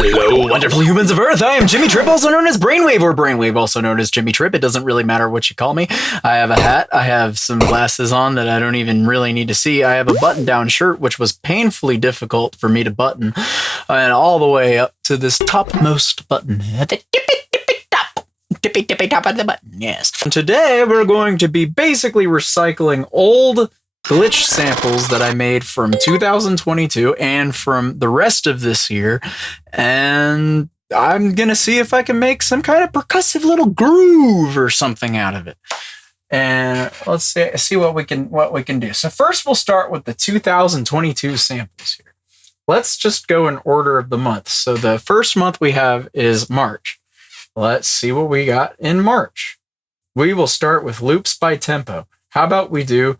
Hello, wonderful humans of Earth. I am Jimmy Tripp, also known as BRAINWAVE, or BRAINWAVE, also known as Jimmy Tripp. It doesn't really matter what you call me. I have a hat. I have some glasses on that I don't even really need to see. I have a button-down shirt, which was painfully difficult for me to button, and all the way up to this topmost button at the tippy top of the button. Yes. And today we're going to be basically recycling old glitch samples that I made from 2022 and from the rest of this year, and I'm gonna see if I can make some kind of percussive little groove or something out of it. And let's see what we can do. So first we'll start with the 2022 samples here. Let's just go in order of the month. So the first month we have is March. Let's see what we got in March. We will start with loops by tempo. How about we do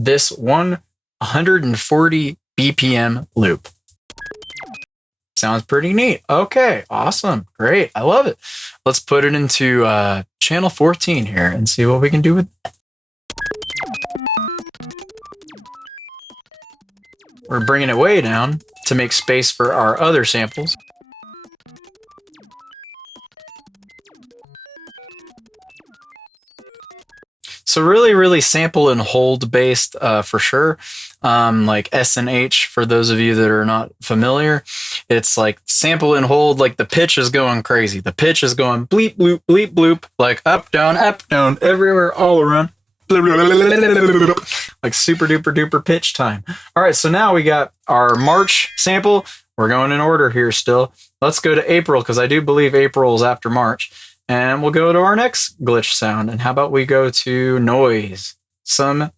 this 140 BPM loop? Sounds pretty neat. Okay, awesome. Great. I love it. Let's put it into channel 14 here and see what we can do with that. We're bringing it way down to make space for our other samples. So really sample and hold based for sure. Like S and H, for those of you that are not familiar, it's like sample and hold, like the pitch is going crazy. The pitch is going bleep, bloop, bleep, bloop, like up, down, everywhere, all around. Like super duper duper pitch time. All right, so now we got our March sample. We're going in order here still. Let's go to April, because I do believe April is after March. And we'll go to our next glitch sound. And how about we go to noise? Some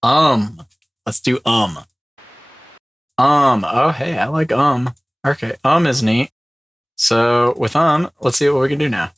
Let's do Oh, hey, I like Okay, is neat. So with let's see what we can do now.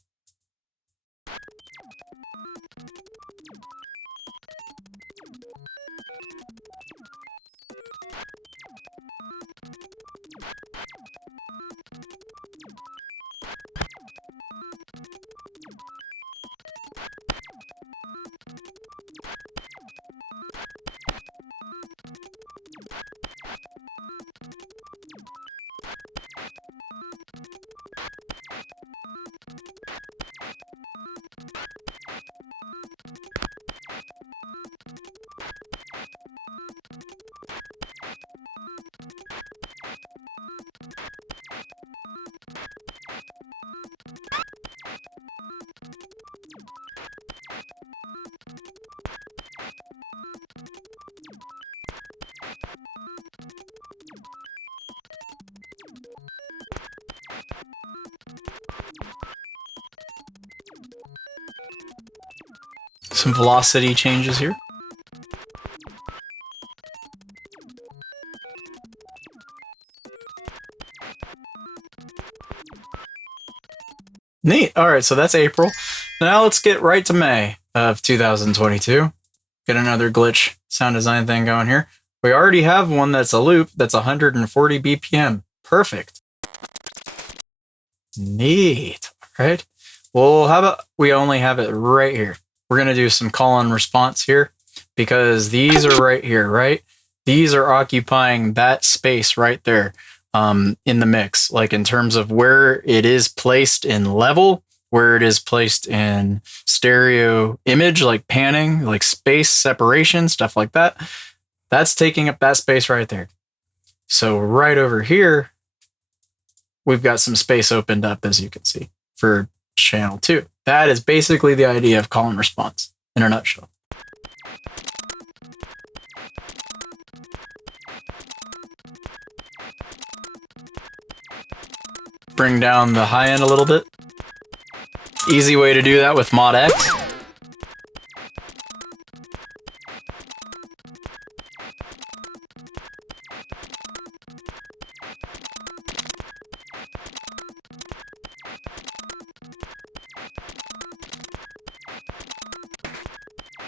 Some velocity changes here. Neat. All right, so that's April. Now let's get right to May of 2022. Get another glitch sound design thing going here. We already have one that's a loop that's 140 BPM. Perfect. Neat. All right. Well, how about we only have it right here? We're going to do some call and response here, because these are right here, right? These are occupying that space right there in the mix, like in terms of where it is placed in level, where it is placed in stereo image, like panning, like space separation, stuff like that. That's taking up that space right there. So right over here, we've got some space opened up, as you can see, for channel 2. That is basically the idea of call and response in a nutshell. Bring down the high end a little bit. Easy way to do that with Mod X.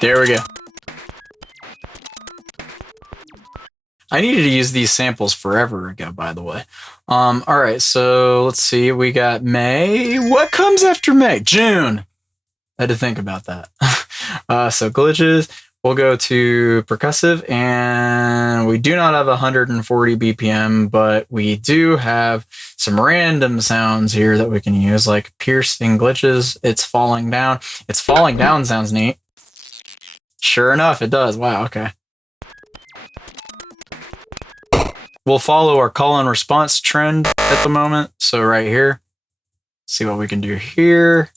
There we go. I needed to use these samples forever ago, by the way. All right, so let's see. We got May. What comes after May? June. I had to think about that. So glitches. We'll go to percussive, and we do not have 140 BPM, but we do have some random sounds here that we can use, like piercing glitches. It's falling down. It's falling down sounds neat. Sure enough, it does. Wow, okay. We'll follow our call and response trend at the moment. So right here, see what we can do here.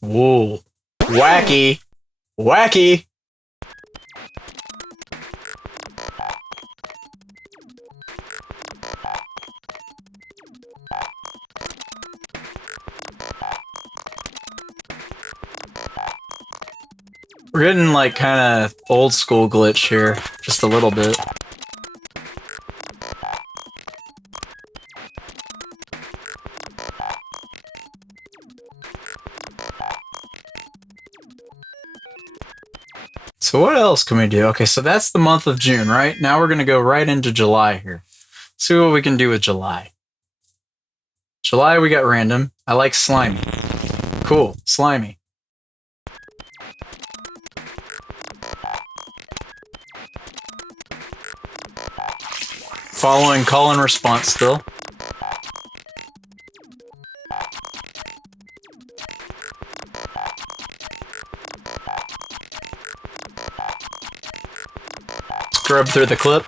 Whoa. Wacky. Wacky. We're getting like kind of old school glitch here, just a little bit. So what else can we do? Okay, so that's the month of June, right? Now we're going to go right into July here. See what we can do with July. July, we got random. I like slimy. Cool, slimy. Following call and response still. Scrub through the clip.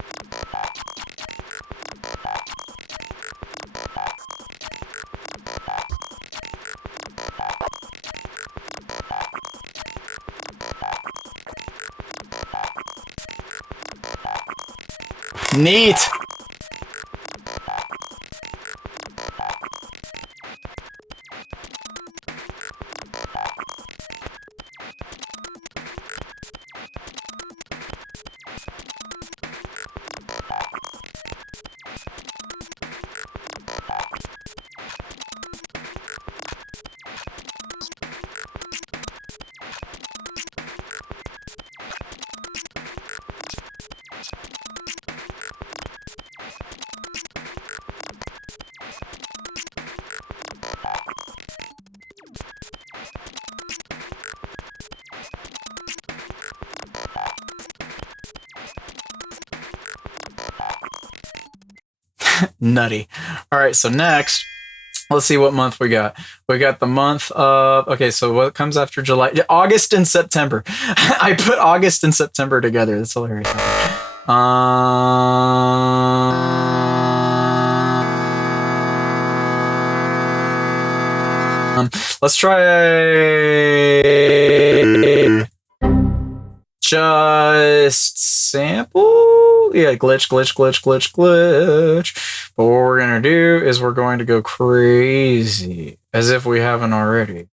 Neat. Nutty. All right, so next, let's see what month we got. We got the month of, okay, so what comes after July? August and September. I put August and September together. That's hilarious. Let's try just sample. Yeah, glitch. But what we're going to do is we're going to go crazy as if we haven't already.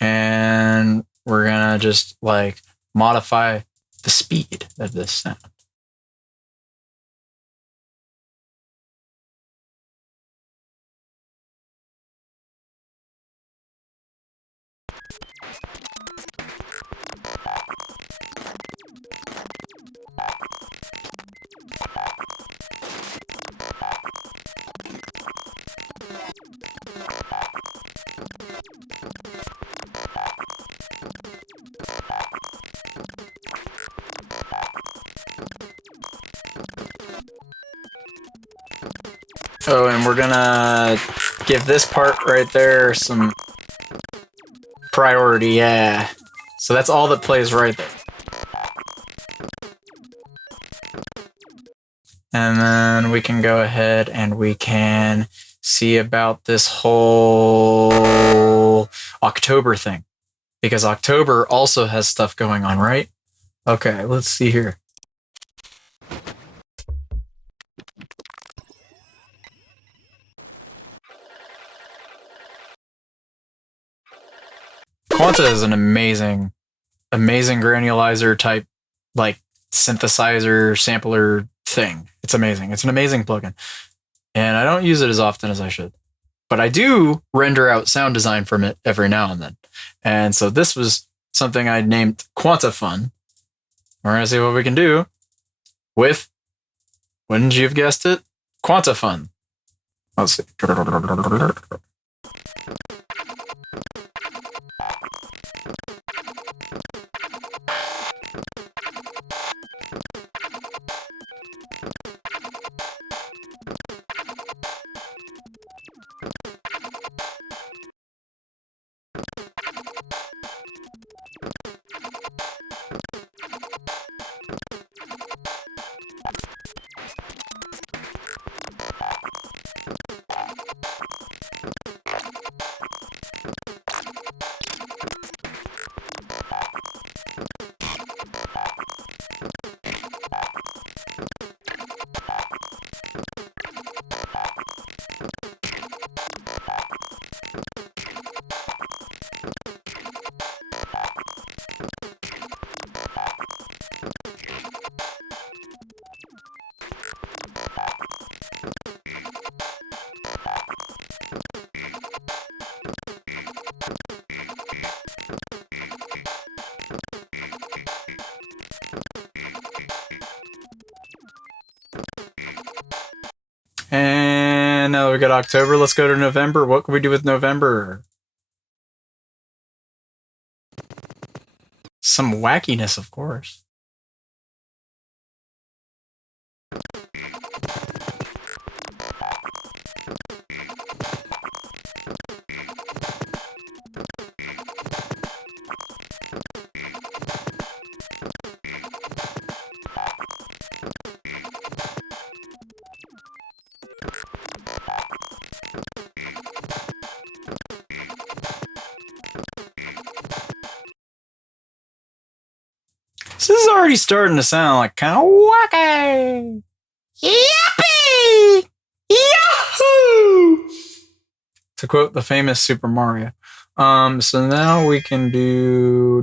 And we're going to just like modify the speed of this sound. Oh, and we're gonna give this part right there some priority, yeah. So that's all that plays right there. And then we can go ahead and we can see about this whole October thing. Because October also has stuff going on, right? Okay, let's see here. Quanta is an amazing amazing granulizer type, like synthesizer sampler thing. It's amazing. It's an amazing plugin. And I don't use it as often as I should. But I do render out sound design from it every now and then. And so this was something I named QuantaFun. We're going to see what we can do with, wouldn't you have guessed it, QuantaFun. Let's see. And now we got October. Let's go to November. What can we do with November? Some wackiness, of course. This is already starting to sound like kind of wacky. Yippee! Yahoo! To quote the famous Super Mario. So now we can do.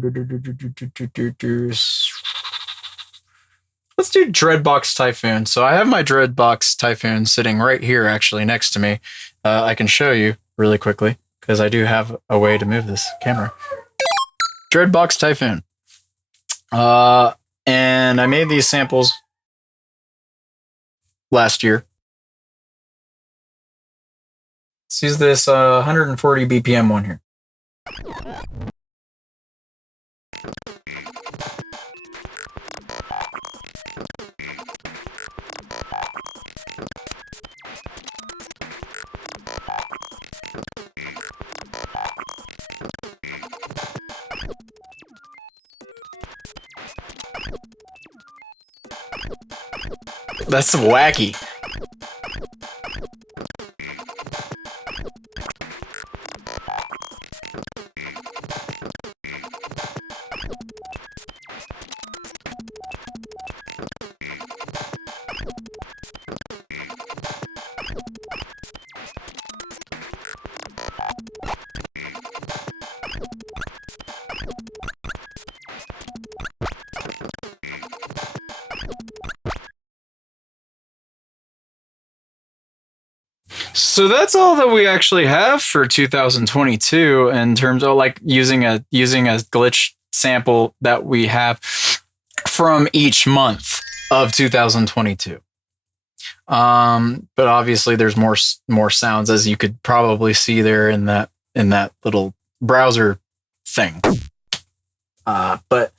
Let's do Dreadbox Typhoon. So I have my Dreadbox Typhoon sitting right here, actually, next to me. I can show you really quickly because I do have a way to move this camera. Dreadbox Typhoon. And I made these samples last year. Let's use this 140 BPM one here. That's wacky. So that's all that we actually have for 2022 in terms of like using a glitch sample that we have from each month of 2022. But obviously there's more sounds, as you could probably see there in that little browser thing. But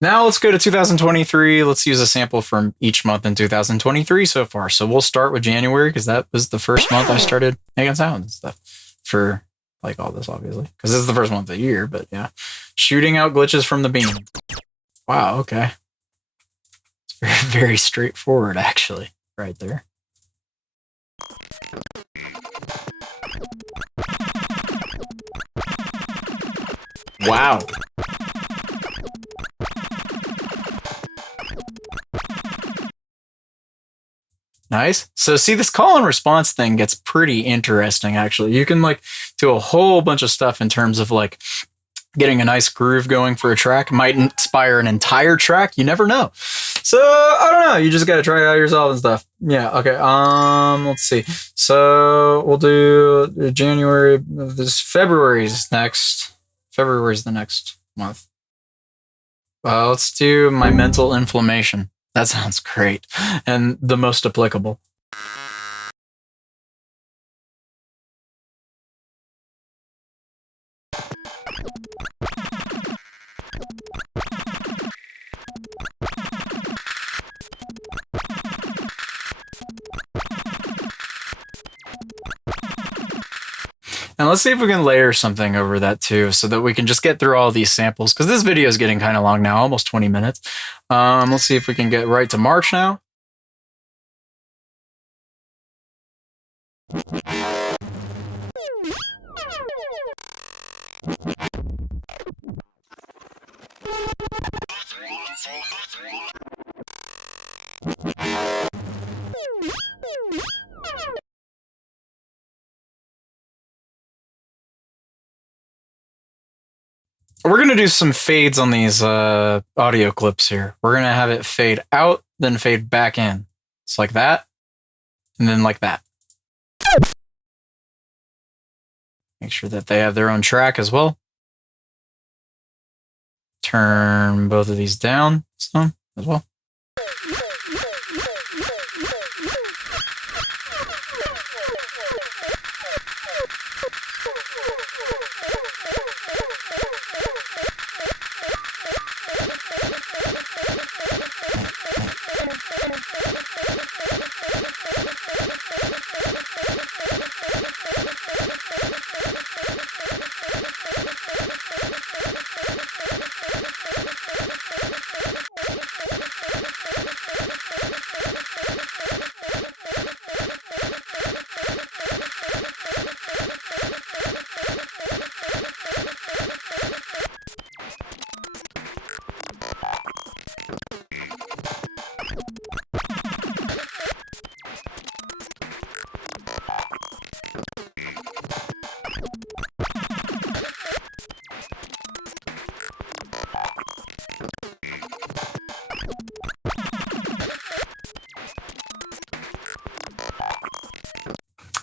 now let's go to 2023. Let's use a sample from each month in 2023 so far. So we'll start with January because that was the first month I started making sounds and stuff for like all this, obviously, because this is the first month of the year. But yeah, shooting out glitches from the beam. Wow. Okay. It's very, very straightforward, actually, right there. Wow. Nice. So see, this call and response thing gets pretty interesting, actually. You can like do a whole bunch of stuff in terms of like getting a nice groove going for a track. Might inspire an entire track. You never know. So I don't know. You just gotta try it out yourself and stuff. Yeah. Okay. Let's see. So we'll do January. This February's next. February's the next month. Let's do my mental inflammation. That sounds great and the most applicable. And let's see if we can layer something over that too, so that we can just get through all these samples. Because this video is getting kind of long now, almost 20 minutes. Let's see if we can get right to March now. We're going to do some fades on these audio clips here. We're going to have it fade out, then fade back in. It's like that, and then like that. Make sure that they have their own track as well. Turn both of these down some as well.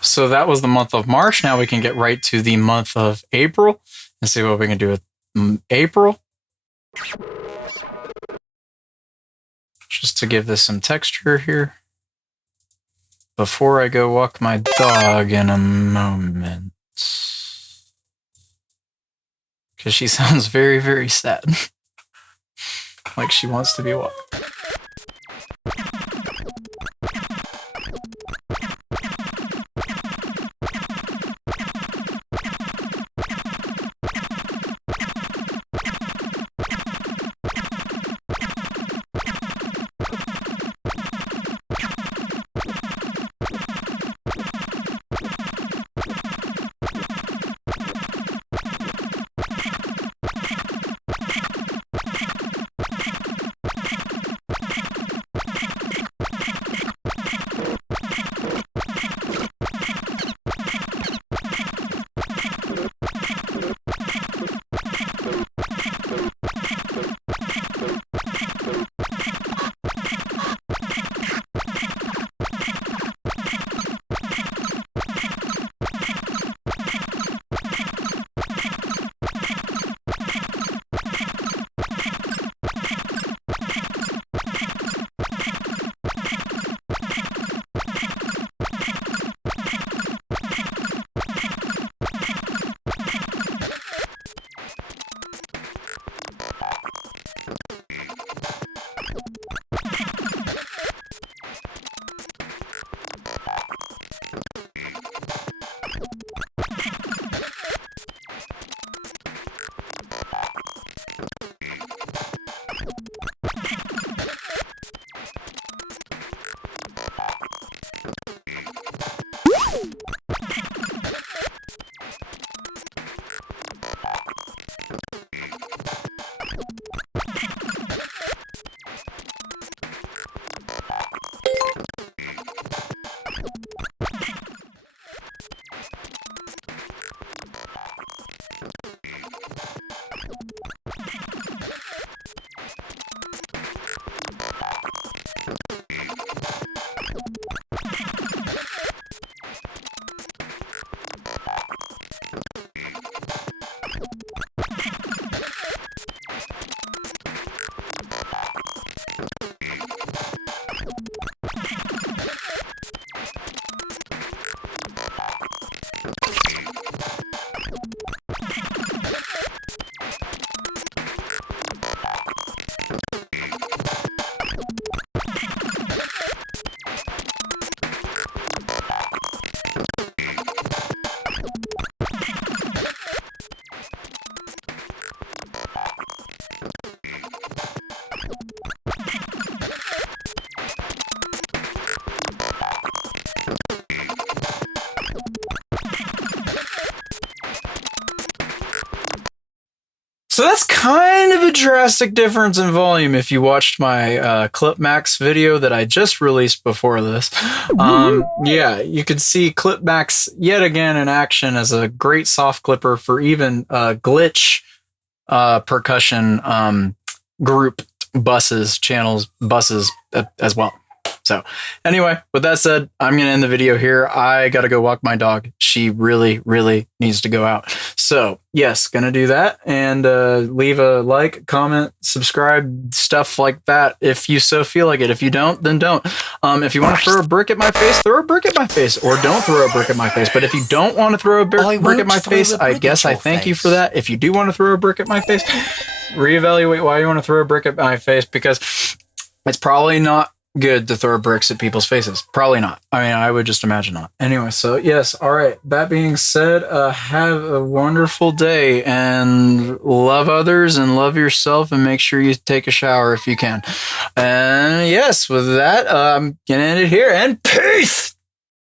So that was the month of March. Now we can get right to the month of April and see what we can do with April. Just to give this some texture here. Before I go walk my dog in a moment. Because she sounds very, very sad. Like she wants to be walked. So that's kind of a drastic difference in volume if you watched my Clip Max video that I just released before this. Yeah, you could see Clip Max yet again in action as a great soft clipper for even glitch percussion group buses, channels, buses as well. So anyway, with that said, I'm going to end the video here. I got to go walk my dog. She really, really needs to go out. So yes, going to do that, and leave a like, comment, subscribe, stuff like that if you so feel like it. If you don't, then don't. If you want to throw a brick at my face, throw a brick at my face, or don't throw a brick at my face. But if you don't want to throw a brick at my face, I guess I thank you for that. If you do want to throw a brick at my face, reevaluate why you want to throw a brick at my face, because it's probably not good to throw bricks at people's faces. Probably not. I mean, I would just imagine not. Anyway, so yes. All right. That being said, have a wonderful day and love others and love yourself, and make sure you take a shower if you can. And yes, with that, I'm going to end it here, and peace.